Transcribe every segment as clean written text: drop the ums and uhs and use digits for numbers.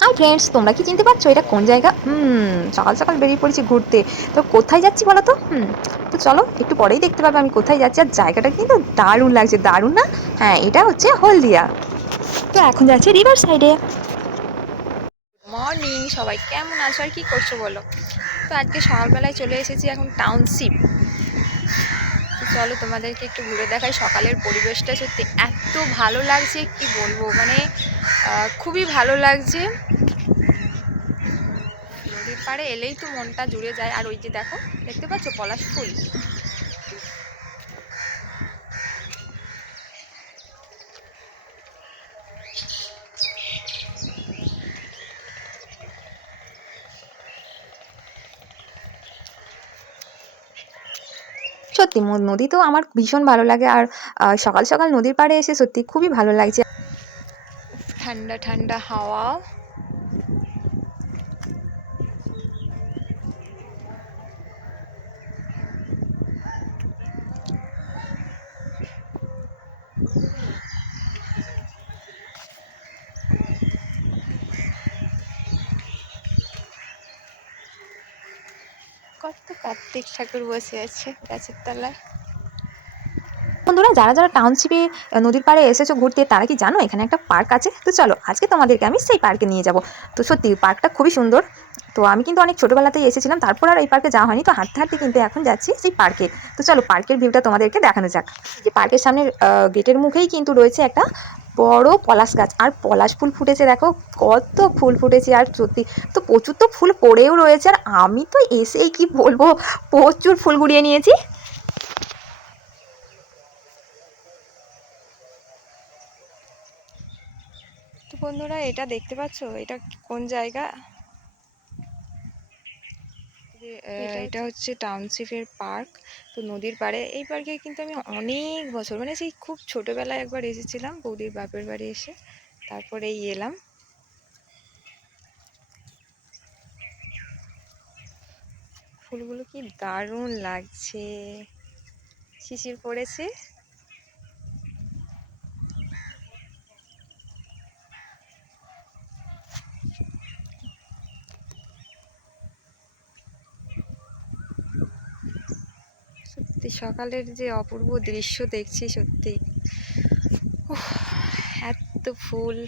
Hi friends, তোমরা কি চিনতে পারছো এটা কোন জায়গা? সকাল সকাল বেরিয়ে পড়েছি ঘুরতে। তো কোথায় যাচ্ছি বলো তো? তো চলো একটু পরেই দেখতে পাবে আমি কোথায় যাচ্ছি। আর জায়গাটা কিন্তু দারুণ লাগছে, দারুণ না? হ্যাঁ, এটা হচ্ছে হলদিয়া। তো এখন যাচ্ছি রিভার সাইডে। মর্নিং, সবাই কেমন আছো আর কি করছো বলো? তো আজকে সকালবেলায় চলে এসেছি এখন টাউনশিপ। তো চলো তোমাদেরকে একটু ঘুরে দেখাই। সকালের পরিবেশটা সত্যি এত ভালো লাগছে, কি বলবো, মানে খুবই ভালো লাগছে। নদীর পাড়ে এলেই তো মনটা জুড়ে যায়। আর ওই যে দেখো, দেখতে পাচ্ছ পলাশ ফুল? সত্যি নদী তো আমার ভীষণ ভালো লাগে। আর সকাল সকাল নদীর পাড়ে এসে সত্যি খুবই ভালো লাগছে। ঠান্ডা ঠান্ডা হাওয়া। কত কার্তিক ঠাকুর বসে আছে গাছের তলায়। বন্ধুরা, যারা যারা টাউনশিপে নদীর পাড়ে এসেছো ঘুরতে, তারা কি জানো এখানে একটা পার্ক আছে? তো চলো আজকে তোমাদেরকে আমি সেই পার্কে নিয়ে যাব। তো সত্যি পার্কটা খুবই সুন্দর। তো আমি কিন্তু অনেক ছোটোবেলাতেই এসেছিলাম, তারপর আর এই পার্কে যাওয়া হয়নি। তো হাঁটতে হাঁটতে কিন্তু এখন যাচ্ছি সেই পার্কে। তো চলো পার্কের ভিউটা তোমাদেরকে দেখানো যাক। যে পার্কের সামনে গেটের মুখেই কিন্তু রয়েছে একটা বড় পলাশ গাছ। আর পলাশ ফুল ফুটেছে, দেখো কত ফুল ফুটেছে। আর সত্যি তো প্রচুর তো ফুল পড়েও রয়েছে। আর আমি তো এসেই কি বলবো, প্রচুর ফুল কুড়িয়ে নিয়েছি। তো বন্ধুরা, এটা দেখতে পাচ্ছ এটা কোন জায়গা? এটা হচ্ছে টাউনশিপের পার্ক। তো নদীর পাড়ে এই পার্কে কিন্তু আমি অনেক বছর, মানে সেই খুব ছোটোবেলায় একবার এসেছিলাম বৌদির বাপের বাড়ি এসে, তারপরে এই এলাম। ফুলগুলো কি দারুণ লাগছে, শিশির পড়েছে। সত্যি সকালের যে অপূর্ব দৃশ্য দেখছি, সত্যি এত ফুল।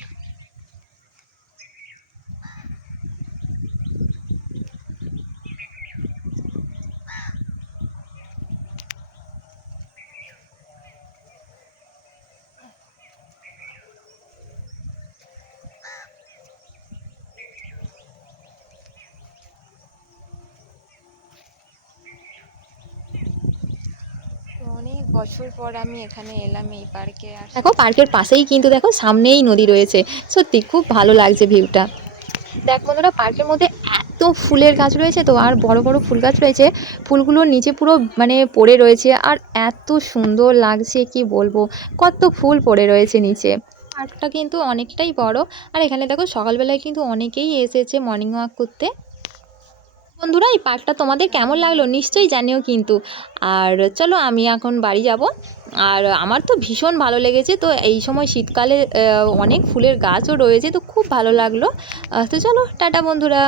অনেক বছর পর আমি এখানে এলাম এই পার্কে। আর দেখো পার্কের পাশেই কিন্তু দেখো সামনেই নদী রয়েছে। সত্যি খুব ভালো লাগছে ভিউটা। দেখ বন্ধুরা, পার্কের মধ্যে এত ফুলের গাছ রয়েছে, তো আর বড় বড় ফুল গাছ রয়েছে। ফুলগুলোর নিচে পুরো মানে পড়ে রয়েছে। আর এত সুন্দর লাগছে, কি বলবো, কত ফুল পড়ে রয়েছে নিচে। পার্কটা কিন্তু অনেকটাই বড়। আর এখানে দেখো সকালবেলায় কিন্তু অনেকেই এসেছে মর্নিং ওয়াক করতে। বন্ধুরা, এই পার্কটা তোমাদের কেমন লাগলো নিশ্চয়ই জানিও কিন্তু। আর চলো আমি এখন বাড়ি যাব। আর আমার তো ভীষণ ভালো লেগেছে। তো এই সময় শীতকালে অনেক ফুলের গাছও রয়েছে, তো খুব ভালো লাগলো। তো চলো টাটা বন্ধুরা।